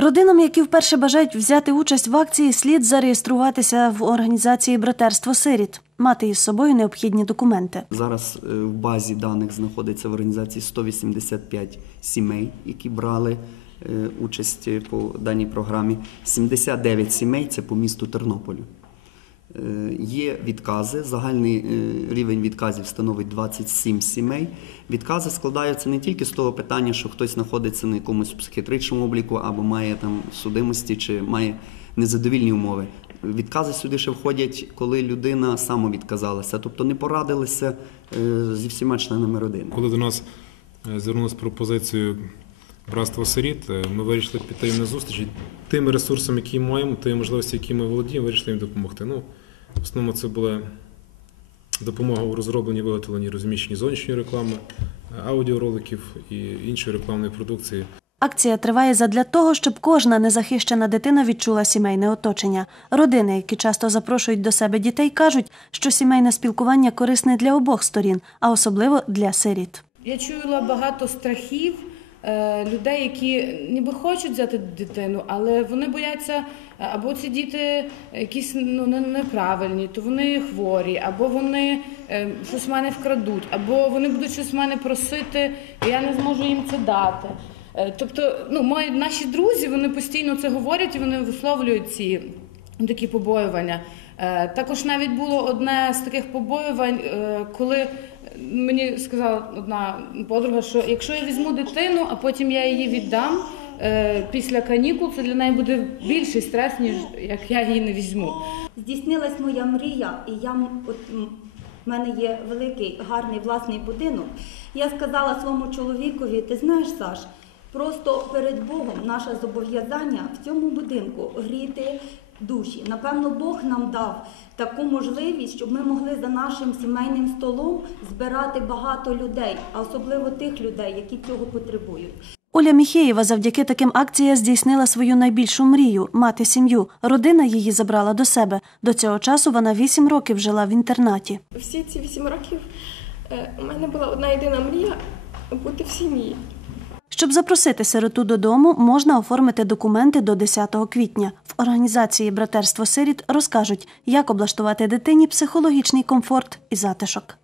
Родинам, які вперше бажають взяти участь в акції, слід зареєструватися в організації Братерство Сиріт, мати із собою необхідні документи. Зараз е, в базі даних знаходиться в організації 185 сімей, які брали е, участь по даній програмі. 79 сімей це по місту Тернополю. Е, Є відкази. Загальний е, рівень відказів становить 27 сімей. Відкази складаються не тільки з того питання, що хтось знаходиться на якомусь психіатричному обліку або має там судимості чи має незадовільні умови. Відкази сюди ще входять, коли людина самовідказалася, тобто не порадилися е, зі всіма членами родини. Коли до нас е, звернулися з пропозицією братства сиріт, е, ми вирішили піти їм на зустріч і тими ресурсами, які маємо, тими можливості, які ми володіємо, вирішили їм допомогти. Ну, в основному це була допомога у розробленні, виготовленні, розміщенні зовнішньої реклами, е, аудіороликів і іншої рекламної продукції. Акція триває задля того, щоб кожна незахищена дитина відчула сімейне оточення. Родини, які часто запрошують до себе дітей, кажуть, що сімейне спілкування корисне для обох сторін, а особливо для сиріт. Я чула багато страхів людей, які ніби хочуть взяти дитину, але вони бояться, е, або ці діти якісь ну, не- неправильні, то вони хворі, або вони е, щось в мене вкрадуть, або вони будуть щось в мене просити, і я не зможу їм це дати. Е, Тобто, ну, мої наші друзі вони постійно це говорять і вони висловлюють ці такі побоювання. Е, Також навіть було одне з таких побоювань, е, коли мені сказала одна подруга, що якщо я візьму дитину, а потім я її віддам е, після канікул, це для неї буде більший стрес, ніж як я її не візьму. Здійснилась моя мрія, і я от в мене є великий гарний власний будинок. Я сказала своєму чоловікові: ти знаєш, Саш, просто перед Богом наше зобов'язання в цьому будинку гріти душі. Напевно, Бог нам дав таку можливість, щоб ми могли за нашим сімейним столом збирати багато людей, а особливо тих людей, які цього потребують. Оля Міхеєва завдяки таким акціям здійснила свою найбільшу мрію мати сім'ю. Родина її забрала до себе. До цього часу вона вісім років жила в інтернаті. Всі ці вісім років е, у мене була одна єдина мрія бути в сім'ї. Щоб запросити сироту додому, можна оформити документи до 10 квітня. В організації Братерство Сиріт розкажуть, як облаштувати дитині психологічний комфорт і затишок.